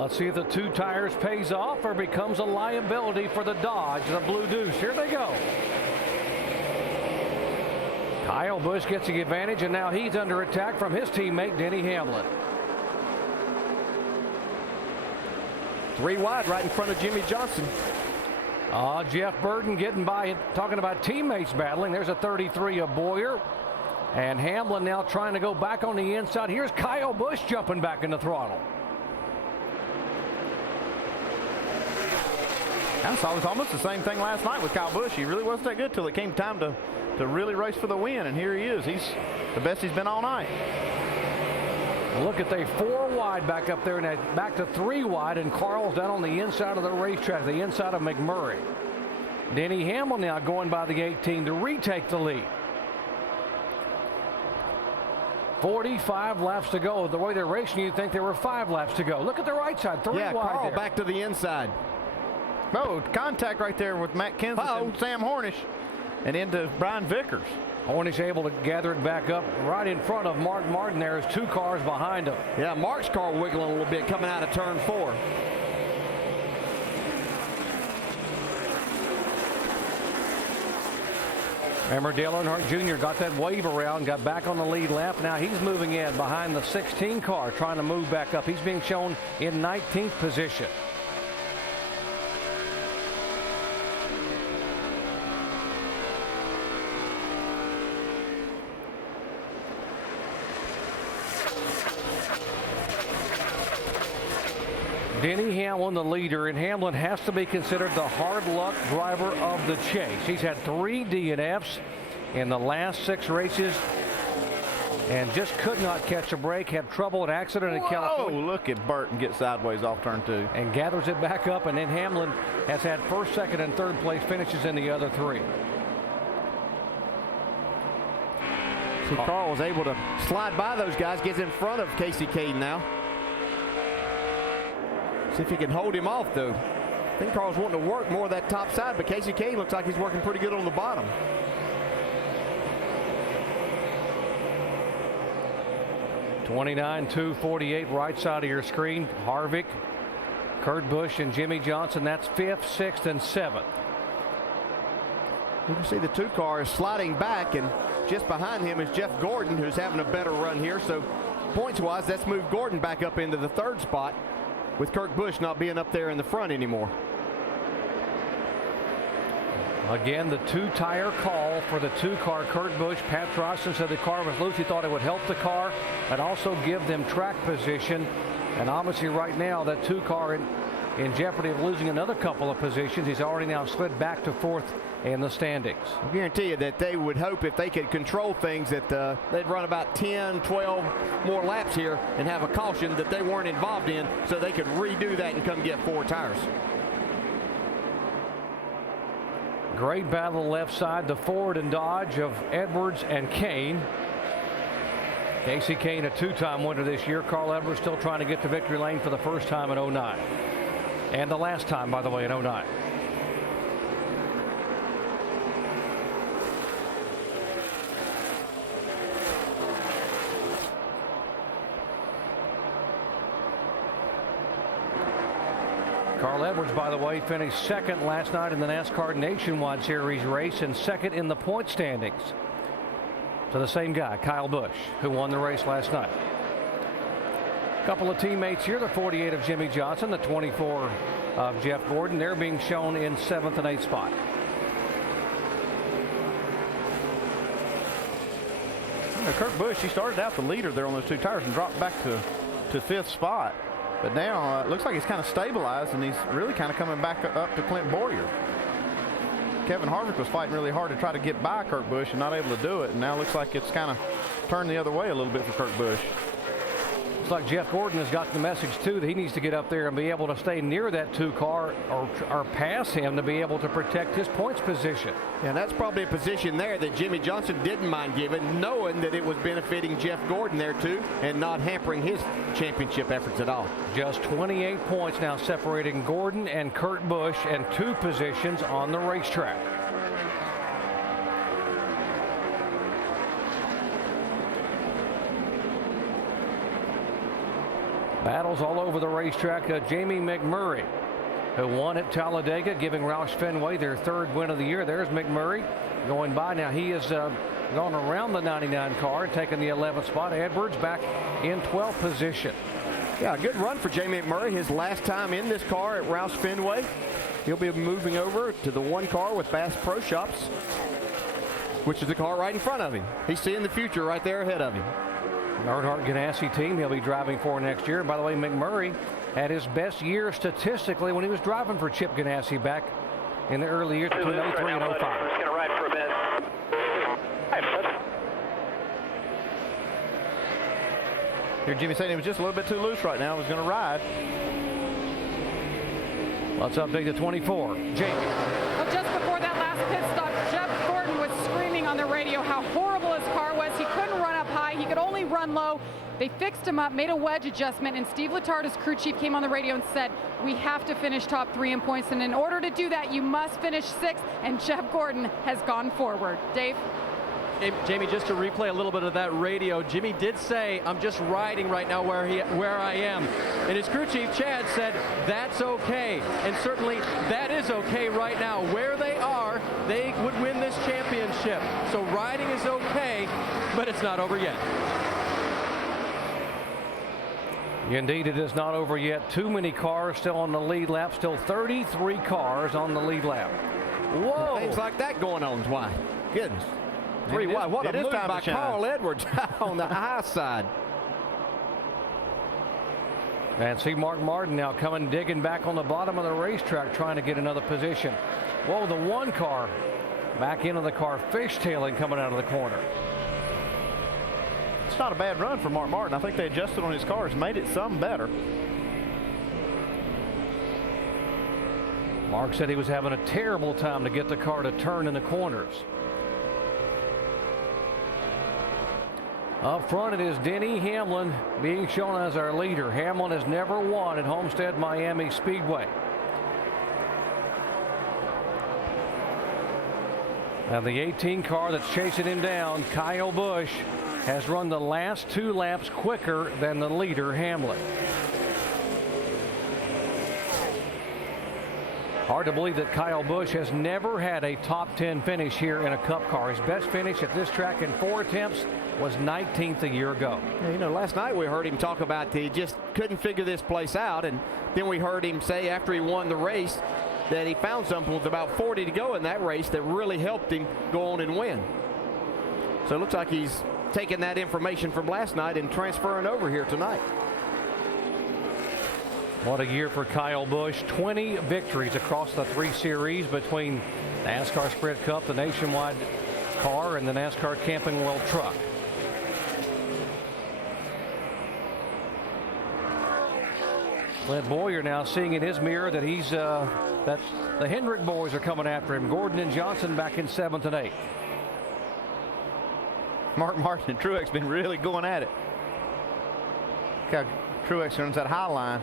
Let's see if the 2 tires pays off or becomes a liability for the Dodge, the Blue Deuce. Here they go. Kyle Busch gets the advantage, and now he's under attack from his teammate Denny Hamlin. 3 wide right in front of Jimmy Johnson. Jeff Burton getting by, talking about teammates battling. There's a 33 of Boyer. And Hamlin now trying to go back on the inside. Here's Kyle Busch jumping back in the throttle. I saw it was almost the same thing last night with Kyle Busch. He really wasn't that good till it came time to really race for the win, and here he is. He's the best he's been all night. Look at they 4 wide back up there, and back to 3 wide, and Carl's down on the inside of the racetrack, the inside of McMurray. Denny Hamlin now going by the 18 to retake the lead. 45 laps to go. The way they're racing, you'd think there were 5 laps to go. Look at the right side, 3 wide. Carl there. back to the inside. Oh, contact right there with Matt Kenseth and Sam Hornish, and into Brian Vickers. Hornish able to gather it back up right in front of Mark Martin. There's 2 cars behind him. Yeah, Mark's car wiggling a little bit coming out of turn 4. Remember, Dale Earnhardt Jr. got that wave around, got back on the lead lap. Now he's moving in behind the 16 car, trying to move back up. He's being shown in 19th position. Denny Hamlin, the leader, and Hamlin has to be considered the hard luck driver of the chase. He's had 3 DNFs in the last 6 races and just could not catch a break. Had trouble, an accident in California. Oh, look at Burton get sideways off turn 2. And gathers it back up, and then Hamlin has had 1st, 2nd, and 3rd place finishes in the other 3. So Carl was able to slide by those guys, gets in front of Casey Caden now. See if he can hold him off, though. I think Carl's wanting to work more of that top side, but Casey Caden looks like he's working pretty good on the bottom. $29,248 right side of your screen. Harvick, Kurt Busch, and Jimmy Johnson. That's 5th, 6th, and 7th. You can see the 2 cars sliding back, and just behind him is Jeff Gordon, who's having a better run here. So points-wise, that's moved Gordon back up into the 3rd spot, with Kurt Busch not being up there in the front anymore. Again, the 2-tire call for the 2 car. Kurt Busch, Pat Troston said the car was loose. He thought it would help the car and also give them track position. And obviously right now that 2 car in jeopardy of losing another couple of positions. He's already now slid back to 4th in the standings. I guarantee you that they would hope if they could control things that they'd run about 10, 12 more laps here and have a caution that they weren't involved in, so they could redo that and come get 4 tires. Great battle left side, the Ford and Dodge of Edwards and Kane. Casey Kane, a 2-time winner this year. Carl Edwards still trying to get to victory lane for the first time in 09. And the last time, by the way, in 09. Carl Edwards, by the way, finished 2nd last night in the NASCAR Nationwide Series race and 2nd in the point standings to the same guy, Kyle Busch, who won the race last night. A couple of teammates here, the 48 of Jimmy Johnson, the 24 of Jeff Gordon. They're being shown in 7th and 8th spot. Kurt Busch, he started out the leader there on those 2 tires and dropped back to 5th spot. But now it looks like he's kind of stabilized, and he's really kind of coming back up to Clint Boyer. Kevin Harvick was fighting really hard to try to get by Kurt Busch and not able to do it. And now it looks like it's kind of turned the other way a little bit for Kurt Busch. Looks like Jeff Gordon has got the message, too, that he needs to get up there and be able to stay near that 2 car or pass him to be able to protect his points position. Yeah, that's probably a position there that Jimmy Johnson didn't mind giving, knowing that it was benefiting Jeff Gordon there, too, and not hampering his championship efforts at all. Just 28 points now separating Gordon and Kurt Busch, and 2 positions on the racetrack. Battles all over the racetrack. Jamie McMurray, who won at Talladega, giving Roush Fenway their 3rd win of the year. There's McMurray going by. Now he has gone around the 99 car, taking the 11th spot. Edwards back in 12th position. Yeah, a good run for Jamie McMurray. His last time in this car at Roush Fenway. He'll be moving over to the 1 car with Bass Pro Shops, which is the car right in front of him. He's seeing the future right there ahead of him. Earnhardt Ganassi team he'll be driving for next year. And by the way, McMurray had his best year statistically when he was driving for Chip Ganassi back in the early years between 03 and 05. Just going to ride for a bit. Here, Jimmy saying he was just a little bit too loose right now. He was going to ride. Let's update to 24. Jamie. Well, just before that last pit stop, Jeff Gordon was screaming on the radio how horrible his car was. He couldn't run up high. He could only run low. They fixed him up, made a wedge adjustment, and Steve Letarte, his crew chief, came on the radio and said, we have to finish top 3 in points, and in order to do that, you must finish 6th, and Jeff Gordon has gone forward. Dave? Jamie, just to replay a little bit of that radio, Jimmy did say, I'm just riding right now where I am. And his crew chief, Chad, said, that's okay. And certainly that is okay right now. Where they are, they would win this championship. So riding is okay, but it's not over yet. Indeed, it is not over yet. Too many cars still on the lead lap. Still 33 cars on the lead lap. Whoa! Things like that going on, Dwight. Goodness. 3 wide. What a move by Carl Edwards on the high side. And see Mark Martin now coming, digging back on the bottom of the racetrack, trying to get another position. Whoa, the 1 car back into the car, fishtailing coming out of the corner. It's not a bad run for Mark Martin. I think they adjusted on his cars, made it some better. Mark said he was having a terrible time to get the car to turn in the corners. Up front, it is Denny Hamlin being shown as our leader. Hamlin has never won at Homestead-Miami Speedway. Now the 18 car that's chasing him down, Kyle Busch, has run the last 2 laps quicker than the leader, Hamlin. Hard to believe that Kyle Busch has never had a top 10 finish here in a Cup car. His best finish at this track in 4 attempts was 19th a year ago. Yeah, you know, last night we heard him talk about he just couldn't figure this place out, and then we heard him say after he won the race that he found something with about 40 to go in that race that really helped him go on and win. So it looks like he's taking that information from last night and transferring over here tonight. What a year for Kyle Busch. 20 victories across the 3 series between NASCAR Sprint Cup, the Nationwide car, and the NASCAR Camping World truck. Clint Boyer now seeing in his mirror that he's that the Hendrick boys are coming after him. Gordon and Johnson back in 7th and 8th. Mark Martin and Truex been really going at it. Look how Truex runs that high line.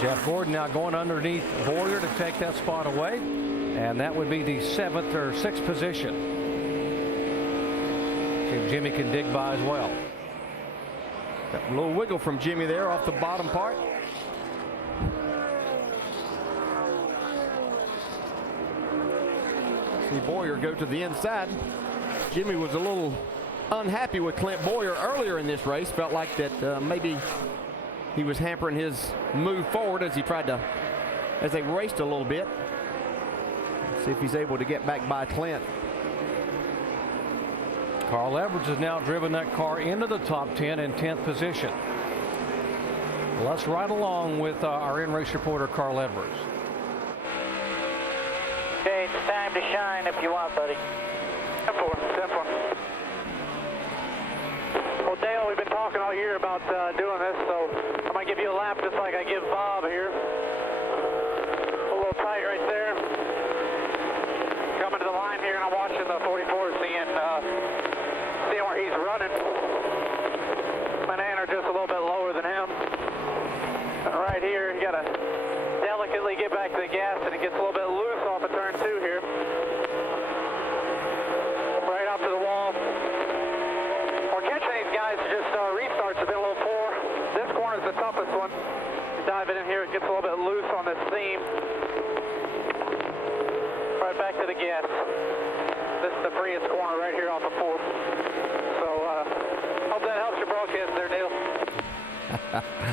Jeff Gordon now going underneath Boyer to take that spot away, and that would be the 7th or 6th position. See if Jimmy can dig by as well. Got a little wiggle from Jimmy there off the bottom part. See Boyer go to the inside. Jimmy was a little unhappy with Clint Boyer earlier in this race. Felt like that maybe he was hampering his move forward as they raced a little bit. See if he's able to get back by Clint. Carl Edwards has now driven that car into the top 10 in 10th position. Let's ride along with our in-race reporter, Carl Edwards. Okay, it's time to shine if you want, buddy. 10-4. Well, Dale, we've been talking all year about doing this, so I'm going to give you a lap just like I give Bob here. A little tight right there. Coming to the line here, and I'm watching the 44, seeing where he's running. My Nan are just a little bit lower than him. And right here, you got to delicately get back to the gas, and it gets a little bit loose off of turn 2 here. Right up to the wall. the toughest one. Diving in here, it gets a little bit loose on this seam. Right back to the gas. This is the freest corner right here off of 4th. So, hope that helps your broadcast there, Neil.